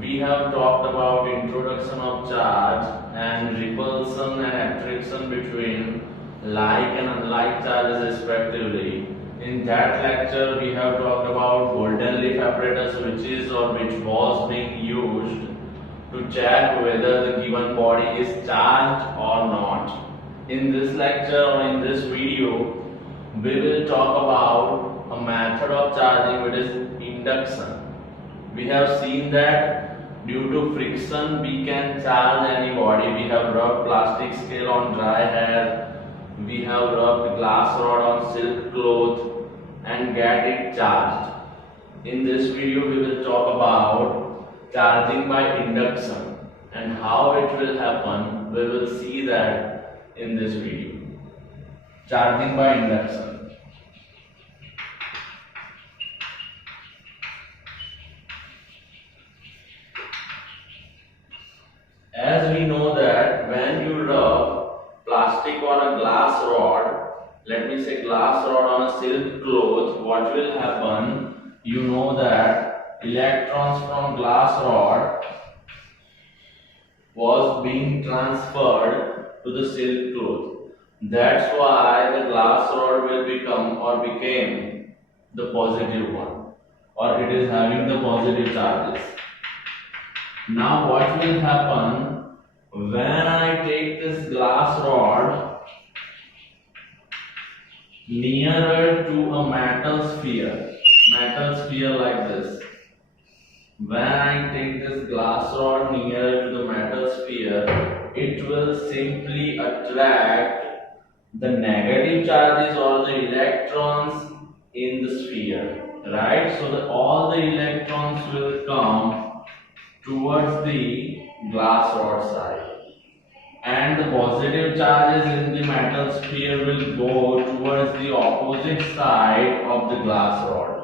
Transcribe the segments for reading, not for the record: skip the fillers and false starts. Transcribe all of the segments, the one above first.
we have talked about introduction of charge and repulsion and attraction between like and unlike charges respectively. In that lecture, we have talked about golden leaf apparatus, which was being used to check whether the given body is charged or not. In this lecture or in this video, we will talk about a method of charging, which is induction. We have seen that due to friction we can charge any body. We have rubbed plastic scale on dry hair, we have rubbed glass rod on silk cloth and get it charged. In this video we will talk about charging by induction and how it will happen. We will see that in this video. Charging by induction. As we know that when you rub plastic or a glass rod, let me say glass rod on a silk cloth, what will happen? You know that electrons from glass rod was being transferred to the silk cloth. That's why the glass rod will become or became the positive one, or it is having the positive charges. Now what will happen when I take this glass rod nearer to a metal sphere like this? When I take this glass rod nearer to the metal sphere, it will simply attract the negative charges or the electrons in the sphere, right? So all the electrons will come towards the glass rod side, and the positive charges in the metal sphere will go towards the opposite side of the glass rod.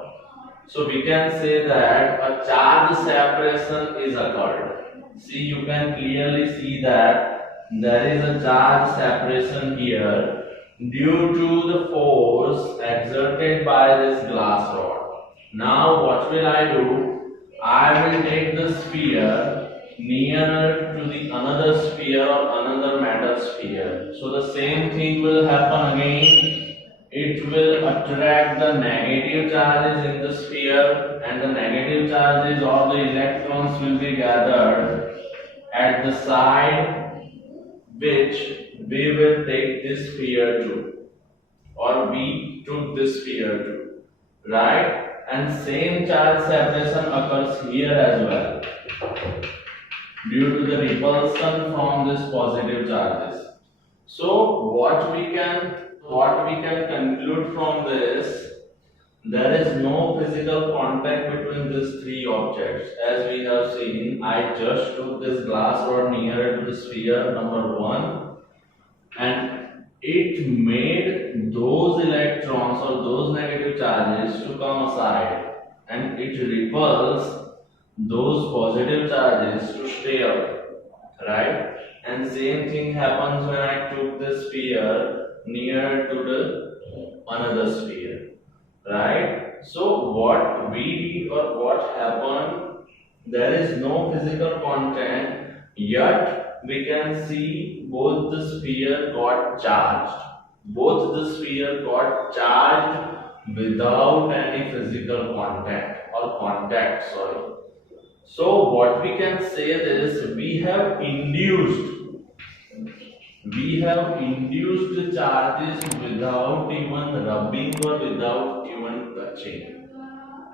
So we can say that a charge separation is occurred. See, you can clearly see that there is a charge separation here due to the force exerted by this glass rod. Now what will I do? I will take the sphere nearer to the another sphere or another metal sphere. So the same thing will happen again. It will attract the negative charges in the sphere, and the negative charges or the electrons will be gathered at the side which we will take this sphere to, or we took this sphere to, right? And same charge separation occurs here as well due to the repulsion from this positive charges. So what we can conclude from this, there is no physical contact between these three objects. As we have seen, I just took this glass rod nearer to the sphere number 1, and it made those electrons or those negative charges to come aside, and it repels those positive charges to stay up, right? And same thing happens when I took the sphere near to the another sphere, right? So what we did or what happened, there is no physical contact, yet we can see both the sphere got charged. Both the sphere got charged without any physical contact or contact, sorry. So what we can say is we have induced the charges without even rubbing or without even touching.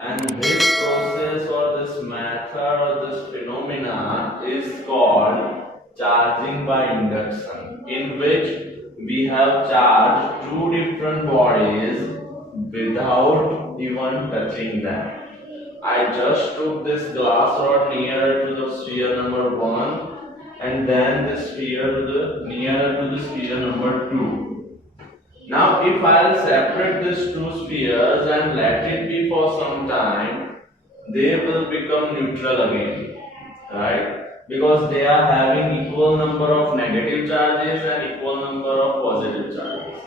And this process or this method or this phenomena is called charging by induction, in which we have charged two different bodies without even touching them. I just took this glass rod nearer to the sphere number 1, and then this sphere nearer to the sphere number 2. Now if I'll separate these two spheres and let it be for some time, they will become neutral again, right? Because they are having equal number of negative charges and equal number of positive charges.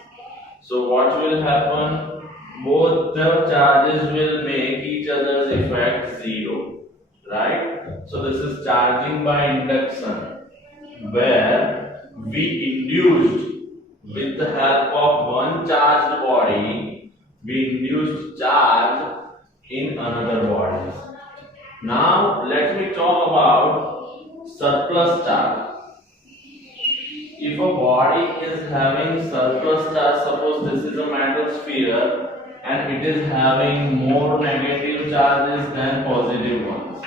So what will happen? Both the charges will make each other's effect 0, right? So this is charging by induction, where we induced with the help of one charged body, we induced charge in another body. Now let me talk about surplus charge. If a body is having surplus charge, suppose this is a metal sphere and it is having more negative charges than positive ones.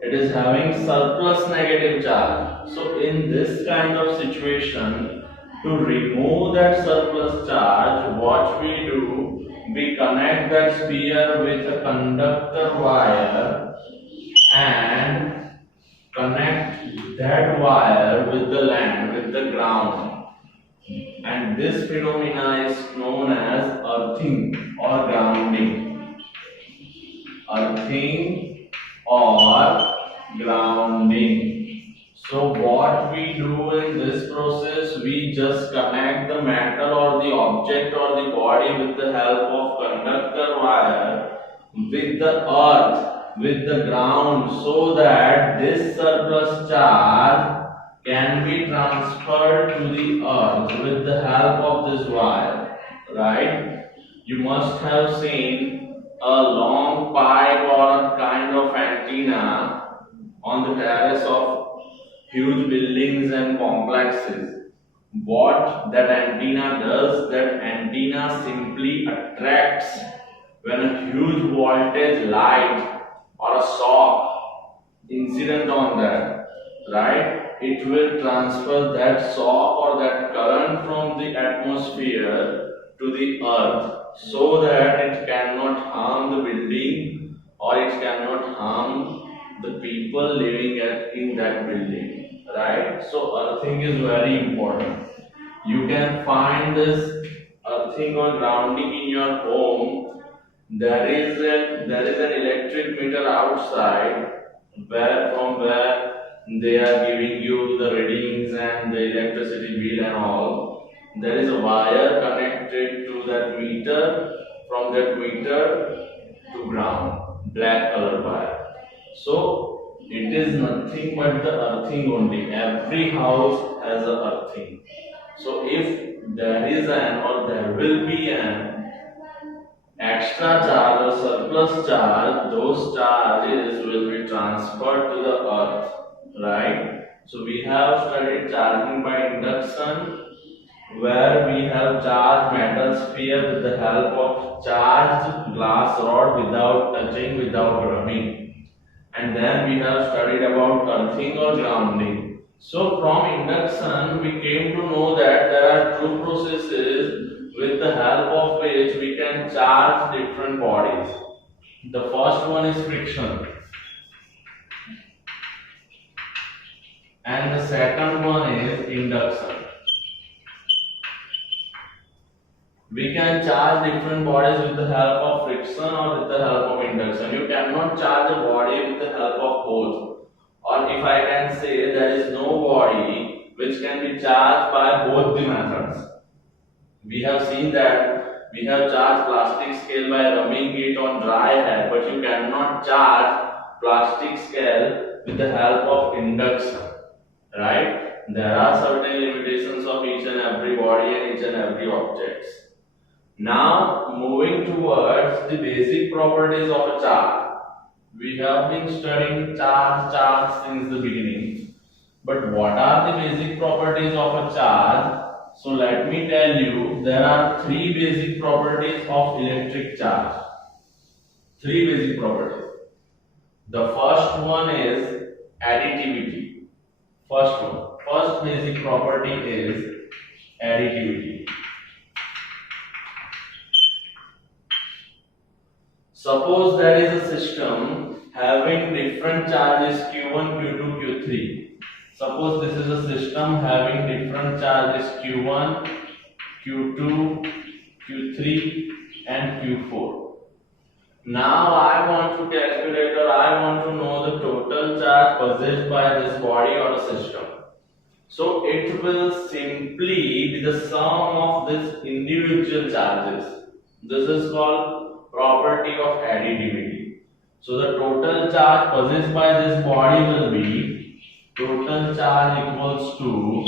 It is having surplus negative charge. So in this kind of situation, to remove that surplus charge, what we do, we connect that sphere with a conductor wire and connect that wire with the land, with the ground. And this phenomena is known as earthing or grounding. Earthing or grounding. So what we do in this process, we just connect the metal or the object or the body with the help of conductor wire with the earth, with the ground, so that this surplus charge can be transferred to the earth with the help of this wire, right? You must have seen a long pipe or a kind of antenna on the terrace of huge buildings and complexes. What that antenna does, that antenna simply attracts when a huge voltage light or a shock incident on that, right? It will transfer that shock or that current from the atmosphere to the earth, so that it cannot harm the building or it cannot harm the people living in that building, right? So earthing is very important. You can find this earthing or grounding in your home. There is an electric meter outside where they are giving you the readings and the electricity bill and all. There is a wire connected to that meter, from that meter to ground, black color wire. So it is nothing but the earthing only. Every house has a earthing. So if there is an or there will be an extra charge or surplus charge, those charges will be transferred to the earth, right? So we have studied charging by induction, where we have charged metal sphere with the help of charged glass rod without touching, without rubbing. And then we have studied about earthing or grounding. So from induction, we came to know that there are two processes with the help of which we can charge different bodies. The first one is friction, and the second one is induction. We can charge different bodies with the help of friction or with the help of induction. You cannot charge a body with the help of both. Or if I can say, there is no body which can be charged by both the methods. We have seen that we have charged plastic scale by rubbing it on dry air, but you cannot charge plastic scale with the help of induction, right? There are certain limitations of each and every body and each and every object. Now moving towards the basic properties of a charge. We have been studying charge since the beginning. But what are the basic properties of a charge? So let me tell you, there are three basic properties of electric charge. Three basic properties. The first one is additivity. First basic property is additivity. Suppose there is a system having different charges Q1, Q2, Q3. Suppose this is a system having different charges Q1, Q2, Q3 and Q4. Now I want to calculate, or I want to know the total charge possessed by this body or a system. So it will simply be the sum of these individual charges. This is called property of additivity. So the total charge possessed by this body will be total charge equals to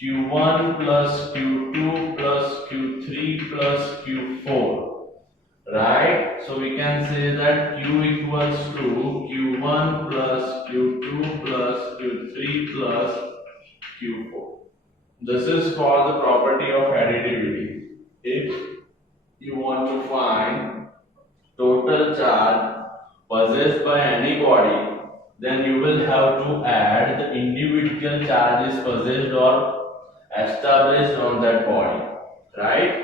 Q1 plus Q2 plus Q3 plus Q4, right? So we can say that Q equals to Q1 plus Q2 plus Q3 plus Q4. This is called the property of additivity. If you want to find total charge possessed by any body, then you will have to add the individual charges possessed or established on that body, right?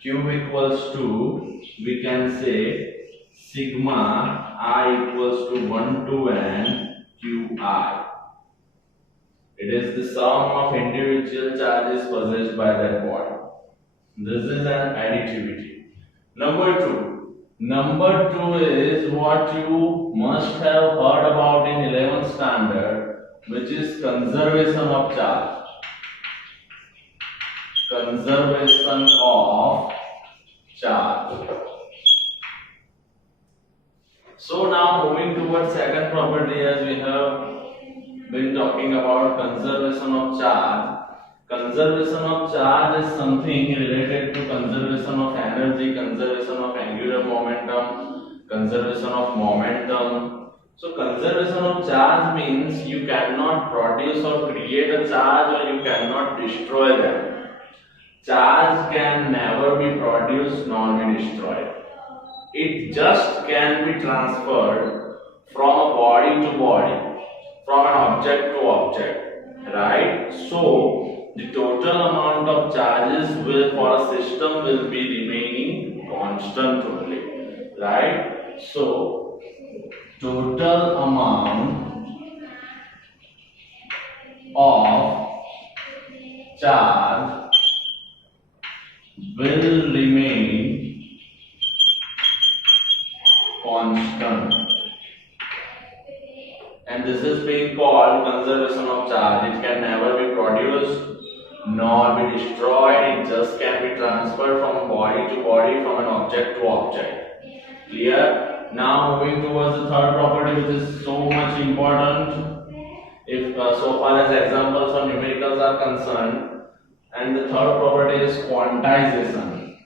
Q equals to, we can say, sigma I equals to 1 to n Qi. It is the sum of individual charges possessed by that body. This is an additivity. Number two is what you must have heard about in 11th standard, which is conservation of charge. Conservation of charge. So now moving towards second property, as we have been talking about conservation of charge. Conservation of charge is something related to conservation of energy, conservation of angular momentum, conservation of momentum. So conservation of charge means you cannot produce or create a charge, or you cannot destroy them. Charge can never be produced nor be destroyed. It just can be transferred from a body to body, from an object to object, right? So the total amount of charges will for a system will be remaining constant only, right? So total amount of charge will remain constant, and this is being called conservation of charge. It can never be produced nor be destroyed. It just can be transferred from body to body, from an object to object. Clear? Now moving towards the third property, which is so much important if so far as examples or numericals are concerned. And the third property is quantization.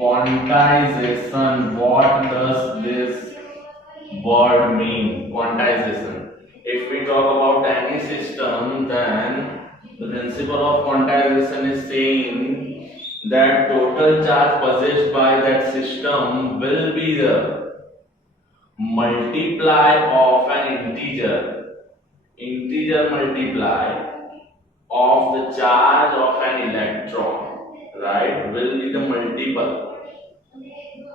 Quantization. What does this word mean? Quantization. If we talk about any system, then the principle of quantization is saying that total charge possessed by that system will be the multiply of an integer multiply of the charge of an electron, right? Will be the multiple.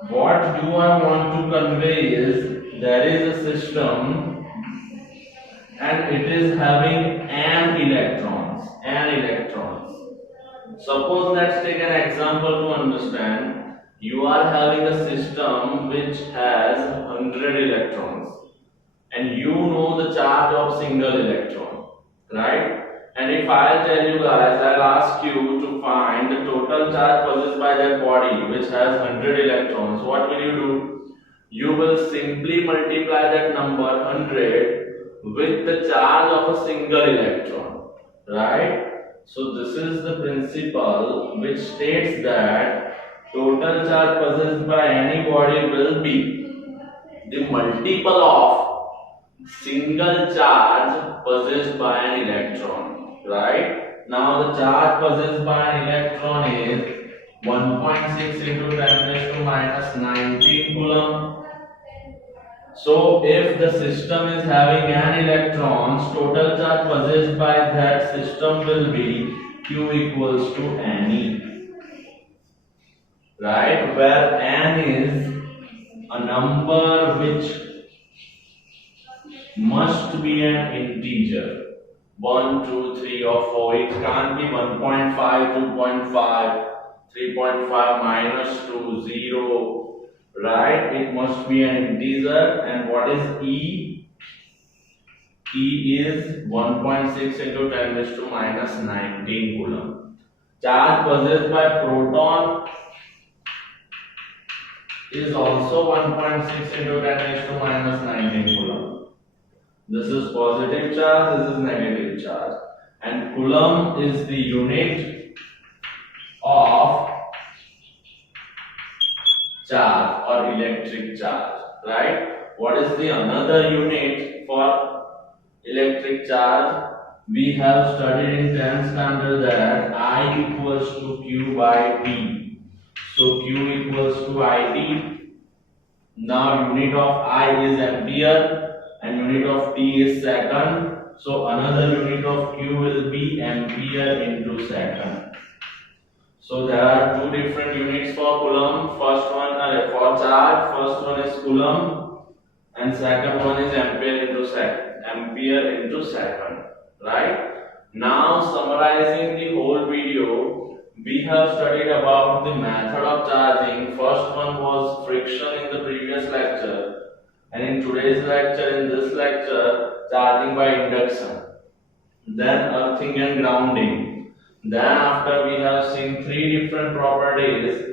What do I want to convey is there is a system and it is having n electrons. Suppose let's take an example to understand. You are having a system which has 100 electrons, and you know the charge of single electron, right? And if I'll tell you guys, I'll ask you to find the total charge possessed by that body which has 100 electrons, what will you do? You will simply multiply that number 100 with the charge of a single electron, right? So this is the principle which states that total charge possessed by any body will be the multiple of single charge possessed by an electron, right? Now the charge possessed by an electron is 1.6 into 10 raised to minus 19 coulomb. So if the system is having n electrons, total charge possessed by that system will be Q equals to Ne, right? Where n is a number which must be an integer. 1, 2, 3 or 4. It can't be 1.5, 2.5, 3.5 minus 2, 0, right? It must be an integer. And what is E? E is 1.6 into 10 raised to minus 19 coulomb. Charge possessed by proton is also 1.6 into 10 raised to minus 19 coulomb. This is positive charge, this is negative charge. And coulomb is the unit of charge or electric charge, right? What is the another unit for electric charge? We have studied in 10th standard that I equals to Q by T. So Q equals to IT. Now unit of I is ampere and unit of T is second. So another unit of Q will be ampere into second. So there are two different units for coulomb. First one for charge. First one is coulomb, and second one is ampere into second. Ampere into second. Right? Now summarizing the whole video, we have studied about the method of charging. First one was friction in the previous lecture, and in today's lecture, in this lecture, charging by induction. Then earthing and grounding. Then after we have seen three different properties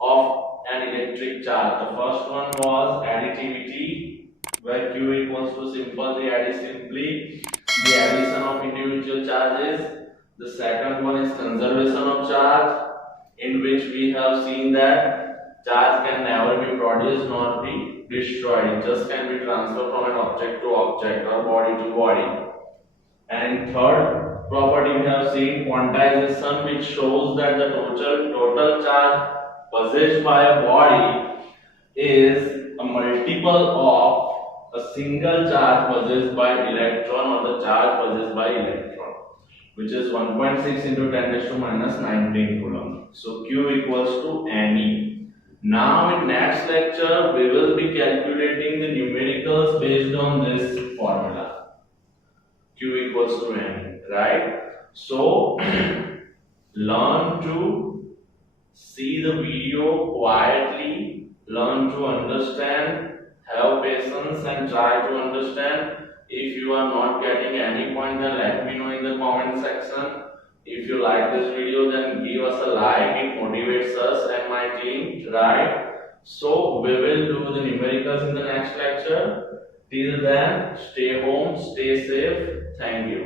of an electric charge. The first one was additivity, where Q equals to simply the addition of individual charges. The second one is conservation of charge, in which we have seen that charge can never be produced nor be destroyed. It just can be transferred from an object to object or body to body. And in third property we have seen quantization, which shows that the total charge possessed by a body is a multiple of a single charge possessed by electron or the charge possessed by electron, which is 1.6 into 10 raised to minus 19 coulomb. So Q equals to Ne. Now in next lecture we will be calculating the numericals based on this formula. Q equals to Ne, right? So learn to see the video quietly, learn to understand, have patience and try to understand. If you are not getting any point, then let me know in the comment section. If you like this video, then give us a like, it motivates us and my team, right? So we will do the numericals in the next lecture. Till then, stay home, stay safe. Thank you.